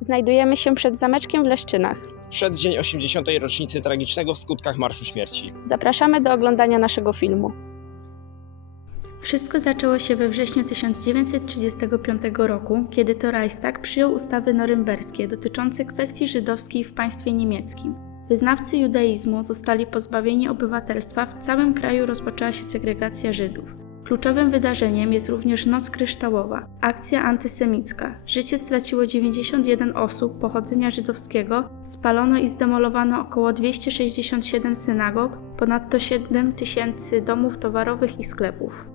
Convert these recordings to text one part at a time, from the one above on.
Znajdujemy się przed zameczkiem w Leszczynach. Przeddzień 80. rocznicy tragicznego w skutkach Marszu Śmierci. Zapraszamy do oglądania naszego filmu. Wszystko zaczęło się we wrześniu 1935 roku, kiedy to Reichstag przyjął ustawy norymberskie dotyczące kwestii żydowskiej w państwie niemieckim. Wyznawcy judaizmu zostali pozbawieni obywatelstwa, w całym kraju rozpoczęła się segregacja Żydów. Kluczowym wydarzeniem jest również Noc Kryształowa, akcja antysemicka. Życie straciło 91 osób pochodzenia żydowskiego, spalono i zdemolowano około 267 synagog, ponadto 7 tysięcy domów towarowych i sklepów.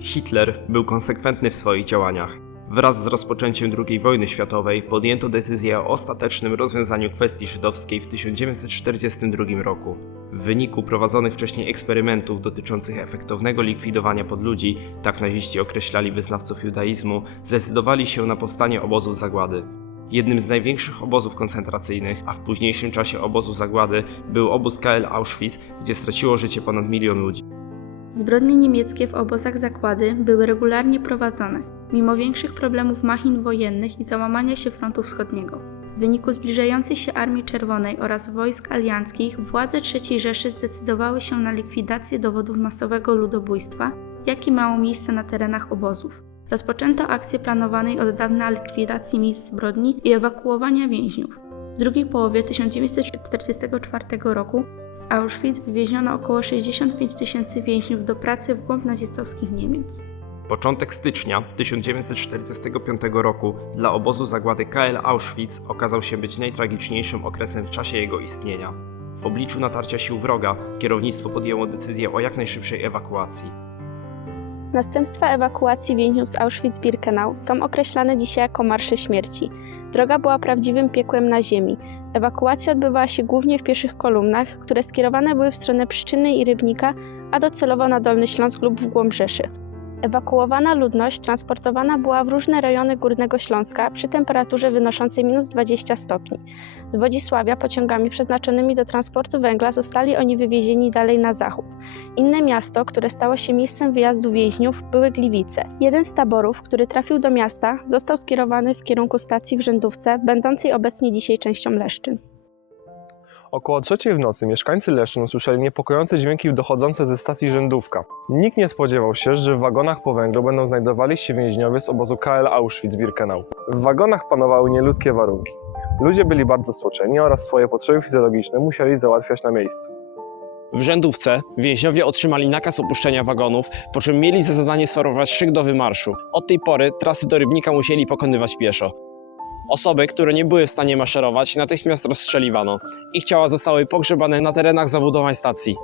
Hitler był konsekwentny w swoich działaniach. Wraz z rozpoczęciem II wojny światowej podjęto decyzję o ostatecznym rozwiązaniu kwestii żydowskiej w 1942 roku. W wyniku prowadzonych wcześniej eksperymentów dotyczących efektownego likwidowania podludzi, tak naziści określali wyznawców judaizmu, zdecydowali się na powstanie obozów zagłady. Jednym z największych obozów koncentracyjnych, a w późniejszym czasie obozu zagłady, był obóz KL Auschwitz, gdzie straciło życie ponad milion ludzi. Zbrodnie niemieckie w obozach zakłady były regularnie prowadzone, mimo większych problemów machin wojennych i załamania się frontu wschodniego. W wyniku zbliżającej się Armii Czerwonej oraz wojsk alianckich władze III Rzeszy zdecydowały się na likwidację dowodów masowego ludobójstwa, jakie miało miejsce na terenach obozów. Rozpoczęto akcję planowanej od dawna likwidacji miejsc zbrodni i ewakuowania więźniów. W drugiej połowie 1944 roku z Auschwitz wywieziono około 65 tysięcy więźniów do pracy w głąb nazistowskich Niemiec. Początek stycznia 1945 roku dla obozu zagłady KL Auschwitz okazał się być najtragiczniejszym okresem w czasie jego istnienia. W obliczu natarcia sił wroga kierownictwo podjęło decyzję o jak najszybszej ewakuacji. Następstwa ewakuacji więźniów z Auschwitz-Birkenau są określane dzisiaj jako marsze śmierci. Droga była prawdziwym piekłem na ziemi. Ewakuacja odbywała się głównie w pieszych kolumnach, które skierowane były w stronę Pszczyny i Rybnika, a docelowo na Dolny Śląsk lub w głąb Rzeszy. Ewakuowana ludność transportowana była w różne rejony Górnego Śląska przy temperaturze wynoszącej minus 20 stopni. Z Wodzisławia pociągami przeznaczonymi do transportu węgla zostali oni wywiezieni dalej na zachód. Inne miasto, które stało się miejscem wyjazdu więźniów, były Gliwice. Jeden z taborów, który trafił do miasta, został skierowany w kierunku stacji w Rzędówce, będącej obecnie dzisiaj częścią Leszczyn. Około trzeciej w nocy mieszkańcy Leszczyn usłyszeli niepokojące dźwięki dochodzące ze stacji Rzędówka. Nikt nie spodziewał się, że w wagonach po węglu będą znajdowali się więźniowie z obozu KL Auschwitz-Birkenau. W wagonach panowały nieludzkie warunki. Ludzie byli bardzo stłoczeni oraz swoje potrzeby fizjologiczne musieli załatwiać na miejscu. W Rzędówce więźniowie otrzymali nakaz opuszczenia wagonów, po czym mieli za zadanie sterować szyk do wymarszu. Od tej pory trasy do Rybnika musieli pokonywać pieszo. Osoby, które nie były w stanie maszerować, natychmiast rozstrzeliwano. Ich ciała zostały pogrzebane na terenach zabudowań stacji.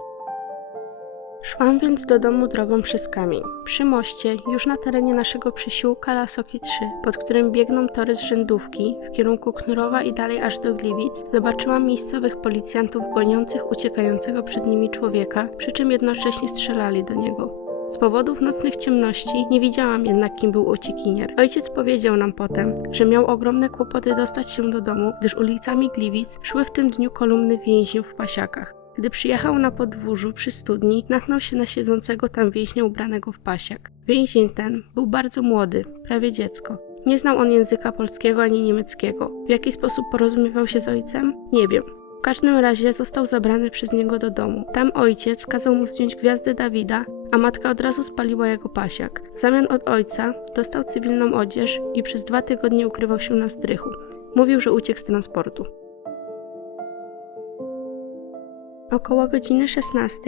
Szłam więc do domu drogą przez kamień. Przy moście, już na terenie naszego przysiłka Lasoki 3, pod którym biegną tory z rzędówki w kierunku Knurowa i dalej aż do Gliwic, zobaczyłam miejscowych policjantów goniących uciekającego przed nimi człowieka, przy czym jednocześnie strzelali do niego. Z powodów nocnych ciemności nie widziałam jednak, kim był uciekinier. Ojciec powiedział nam potem, że miał ogromne kłopoty dostać się do domu, gdyż ulicami Gliwic szły w tym dniu kolumny więźniów w pasiakach. Gdy przyjechał na podwórzu przy studni, natknął się na siedzącego tam więźnia ubranego w pasiak. Więzień ten był bardzo młody, prawie dziecko. Nie znał on języka polskiego ani niemieckiego. W jaki sposób porozumiewał się z ojcem? Nie wiem. W każdym razie został zabrany przez niego do domu. Tam ojciec kazał mu zdjąć gwiazdę Dawida, a matka od razu spaliła jego pasiak. W zamian od ojca dostał cywilną odzież i przez dwa tygodnie ukrywał się na strychu. Mówił, że uciekł z transportu. Około godziny 16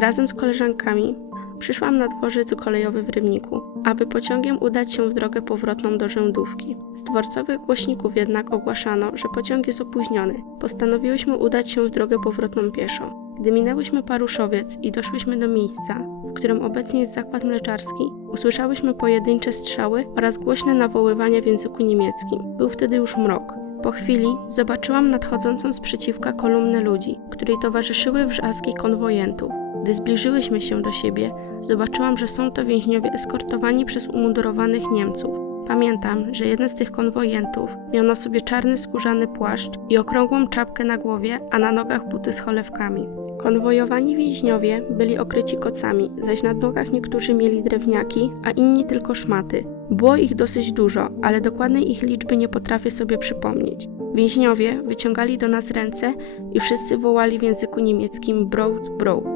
razem z koleżankami przyszłam na dworzec kolejowy w Rybniku, aby pociągiem udać się w drogę powrotną do Rzędówki. Z dworcowych głośników jednak ogłaszano, że pociąg jest opóźniony. Postanowiłyśmy udać się w drogę powrotną pieszo. Gdy minęłyśmy Paruszowiec i doszłyśmy do miejsca, w którym obecnie jest zakład mleczarski, usłyszałyśmy pojedyncze strzały oraz głośne nawoływania w języku niemieckim. Był wtedy już mrok. Po chwili zobaczyłam nadchodzącą z przeciwka kolumnę ludzi, której towarzyszyły wrzaski konwojentów. Gdy zbliżyłyśmy się do siebie, zobaczyłam, że są to więźniowie eskortowani przez umundurowanych Niemców. Pamiętam, że jeden z tych konwojentów miał na sobie czarny skórzany płaszcz i okrągłą czapkę na głowie, a na nogach buty z cholewkami. Konwojowani więźniowie byli okryci kocami, zaś na nogach niektórzy mieli drewniaki, a inni tylko szmaty. Było ich dosyć dużo, ale dokładnej ich liczby nie potrafię sobie przypomnieć. Więźniowie wyciągali do nas ręce i wszyscy wołali w języku niemieckim Brot, Brot.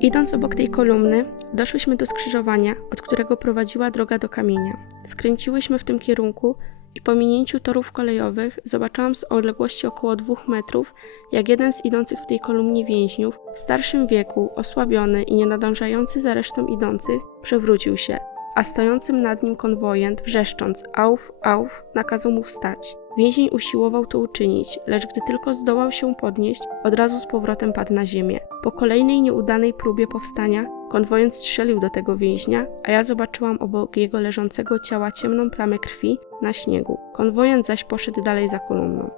Idąc obok tej kolumny, doszłyśmy do skrzyżowania, od którego prowadziła droga do kamienia. Skręciłyśmy w tym kierunku i po minięciu torów kolejowych zobaczyłam z odległości około dwóch metrów, jak jeden z idących w tej kolumnie więźniów, w starszym wieku, osłabiony i nie nadążający za resztą idących, przewrócił się, a stojącym nad nim konwojent, wrzeszcząc auf, auf, nakazał mu wstać. Więzień usiłował to uczynić, lecz gdy tylko zdołał się podnieść, od razu z powrotem padł na ziemię. Po kolejnej nieudanej próbie powstania, konwojent strzelił do tego więźnia, a ja zobaczyłam obok jego leżącego ciała ciemną plamę krwi na śniegu. Konwojent zaś poszedł dalej za kolumną.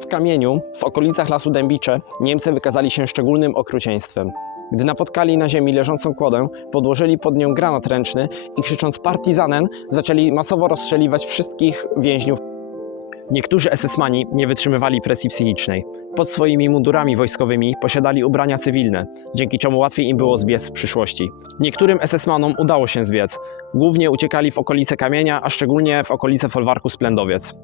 W kamieniu, w okolicach lasu Dębicze, Niemcy wykazali się szczególnym okrucieństwem. Gdy napotkali na ziemi leżącą kłodę, podłożyli pod nią granat ręczny i krzycząc partizanen, zaczęli masowo rozstrzeliwać wszystkich więźniów. Niektórzy SS-mani nie wytrzymywali presji psychicznej. Pod swoimi mundurami wojskowymi posiadali ubrania cywilne, dzięki czemu łatwiej im było zbiec w przyszłości. Niektórym SS-manom udało się zbiec. Głównie uciekali w okolice kamienia, a szczególnie w okolice folwarku Splendowiec.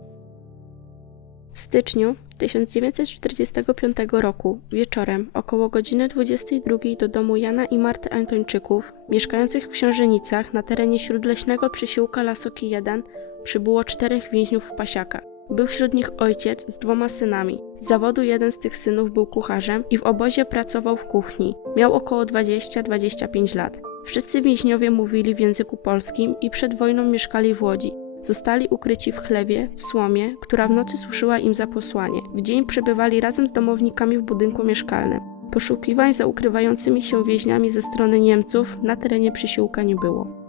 W styczniu 1945 roku wieczorem około godziny 22 do domu Jana i Marty Antończyków, mieszkających w Książenicach na terenie śródleśnego przysiłka Lasoki 1, przybyło czterech więźniów w pasiakach. Był wśród nich ojciec z dwoma synami. Z zawodu jeden z tych synów był kucharzem i w obozie pracował w kuchni. Miał około 20-25 lat. Wszyscy więźniowie mówili w języku polskim i przed wojną mieszkali w Łodzi. Zostali ukryci w chlewie, w słomie, która w nocy służyła im za posłanie. W dzień przebywali razem z domownikami w budynku mieszkalnym. Poszukiwań za ukrywającymi się więźniami ze strony Niemców na terenie przysiłka nie było.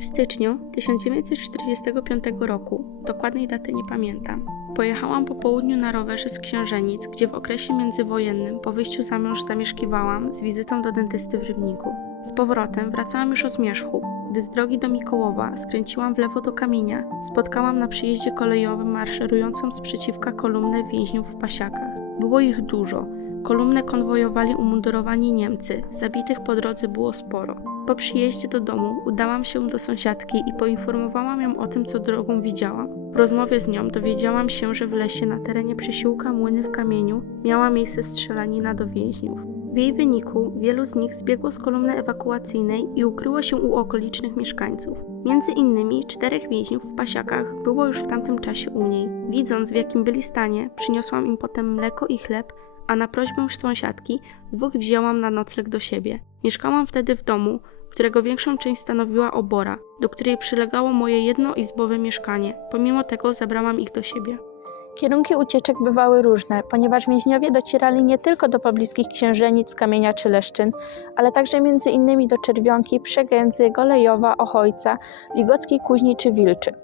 W styczniu 1945 roku, dokładnej daty nie pamiętam, pojechałam po południu na rowerze z Książenic, gdzie w okresie międzywojennym po wyjściu za mąż zamieszkiwałam z wizytą do dentysty w Rybniku. Z powrotem wracałam już o zmierzchu. Gdy z drogi do Mikołowa skręciłam w lewo do kamienia, spotkałam na przyjeździe kolejowym maszerującą sprzeciwka kolumnę więźniów w pasiakach. Było ich dużo. Kolumnę konwojowali umundurowani Niemcy, zabitych po drodze było sporo. Po przyjeździe do domu udałam się do sąsiadki i poinformowałam ją o tym, co drogą widziałam. W rozmowie z nią dowiedziałam się, że w lesie na terenie przysiłka Młyny w Kamieniu miała miejsce strzelanina do więźniów. W jej wyniku wielu z nich zbiegło z kolumny ewakuacyjnej i ukryło się u okolicznych mieszkańców. Między innymi czterech więźniów w pasiakach było już w tamtym czasie u niej. Widząc w jakim byli stanie, przyniosłam im potem mleko i chleb, a na prośbę sąsiadki dwóch wzięłam na nocleg do siebie. Mieszkałam wtedy w domu, którego większą część stanowiła obora, do której przylegało moje jednoizbowe mieszkanie. Pomimo tego zabrałam ich do siebie. Kierunki ucieczek bywały różne, ponieważ więźniowie docierali nie tylko do pobliskich księżenic, kamienia czy leszczyn, ale także między innymi do Czerwionki, Przegędzy, Golejowa, Ochojca, Ligockiej Kuźni czy Wilczy.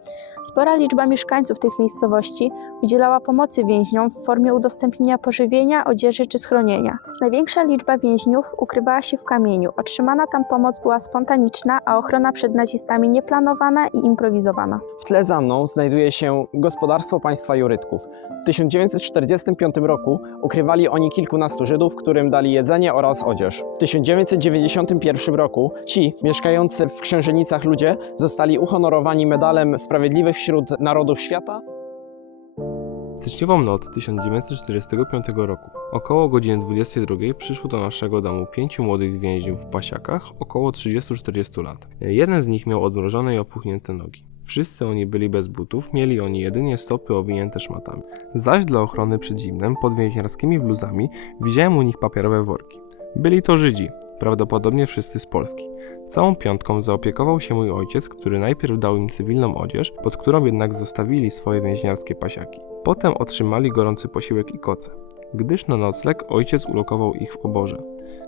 Spora liczba mieszkańców tych miejscowości udzielała pomocy więźniom w formie udostępnienia pożywienia, odzieży czy schronienia. Największa liczba więźniów ukrywała się w kamieniu. Otrzymana tam pomoc była spontaniczna, a ochrona przed nazistami nieplanowana i improwizowana. W tle za mną znajduje się gospodarstwo państwa Jurytków. W 1945 roku ukrywali oni kilkunastu Żydów, którym dali jedzenie oraz odzież. W 1991 roku ci mieszkający w Księżynicach ludzie zostali uhonorowani medalem Sprawiedliwych wśród Narodów Świata styczniową noc 1945 roku, około godziny 22 przyszło do naszego domu pięciu młodych więźniów w pasiakach, około 30-40 lat. Jeden z nich miał odmrożone i opuchnięte nogi. Wszyscy oni byli bez butów, mieli oni jedynie stopy owinięte szmatami. Zaś dla ochrony przed zimnem, pod więźniarskimi bluzami, widziałem u nich papierowe worki. Byli to Żydzi, prawdopodobnie wszyscy z Polski. Całą piątką zaopiekował się mój ojciec, który najpierw dał im cywilną odzież, pod którą jednak zostawili swoje więźniarskie pasiaki. Potem otrzymali gorący posiłek i koce, gdyż na nocleg ojciec ulokował ich w oborze,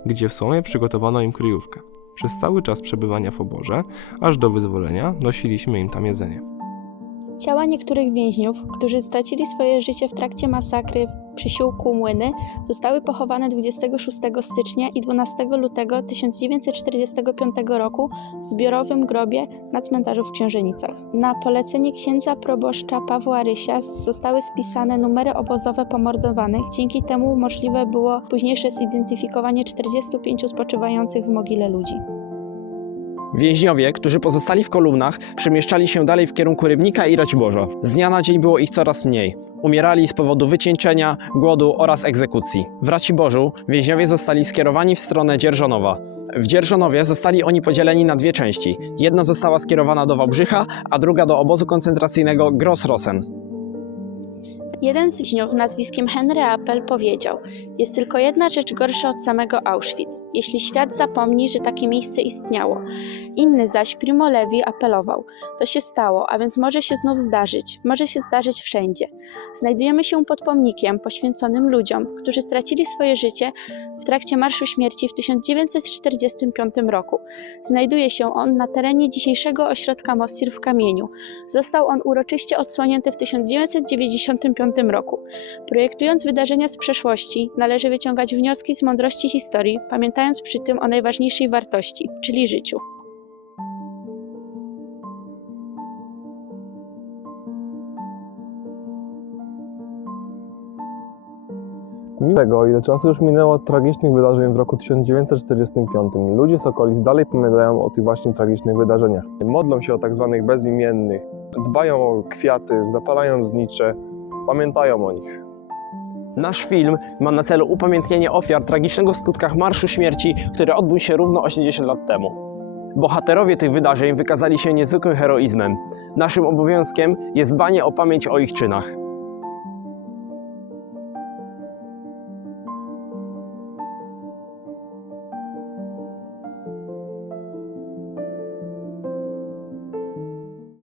gdzie w słomie przygotowano im kryjówkę. Przez cały czas przebywania w oborze, aż do wyzwolenia, nosiliśmy im tam jedzenie. Ciała niektórych więźniów, którzy stracili swoje życie w trakcie masakry przysiłku Młyny zostały pochowane 26 stycznia i 12 lutego 1945 roku w zbiorowym grobie na cmentarzu w Księżynicach. Na polecenie księdza proboszcza Pawła Rysia zostały spisane numery obozowe pomordowanych, dzięki temu możliwe było późniejsze zidentyfikowanie 45 spoczywających w mogile ludzi. Więźniowie, którzy pozostali w kolumnach, przemieszczali się dalej w kierunku Rybnika i Raciborza. Z dnia na dzień było ich coraz mniej. Umierali z powodu wycieńczenia, głodu oraz egzekucji. W Raciborzu więźniowie zostali skierowani w stronę Dzierżonowa. W Dzierżonowie zostali oni podzieleni na dwie części. Jedna została skierowana do Wałbrzycha, a druga do obozu koncentracyjnego Gross-Rosen. Jeden z więźniów nazwiskiem Henry Appel powiedział: Jest tylko jedna rzecz gorsza od samego Auschwitz, jeśli świat zapomni, że takie miejsce istniało. Inny zaś, Primo Levi, apelował: To się stało, a więc może się znów zdarzyć, może się zdarzyć wszędzie. Znajdujemy się pod pomnikiem poświęconym ludziom, którzy stracili swoje życie w trakcie Marszu Śmierci w 1945 roku. Znajduje się on na terenie dzisiejszego ośrodka Mossir w Kamieniu. Został on uroczyście odsłonięty w 1995 roku. Projektując wydarzenia z przeszłości, należy wyciągać wnioski z mądrości historii, pamiętając przy tym o najważniejszej wartości, czyli życiu. Mimo tego, ile czasu już minęło od tragicznych wydarzeń w roku 1945, ludzie z okolic dalej pamiętają o tych właśnie tragicznych wydarzeniach. Modlą się o tak zwanych bezimiennych, dbają o kwiaty, zapalają znicze, pamiętają o nich. Nasz film ma na celu upamiętnienie ofiar tragicznego w skutkach Marszu Śmierci, który odbył się równo 80 lat temu. Bohaterowie tych wydarzeń wykazali się niezwykłym heroizmem. Naszym obowiązkiem jest dbanie o pamięć o ich czynach.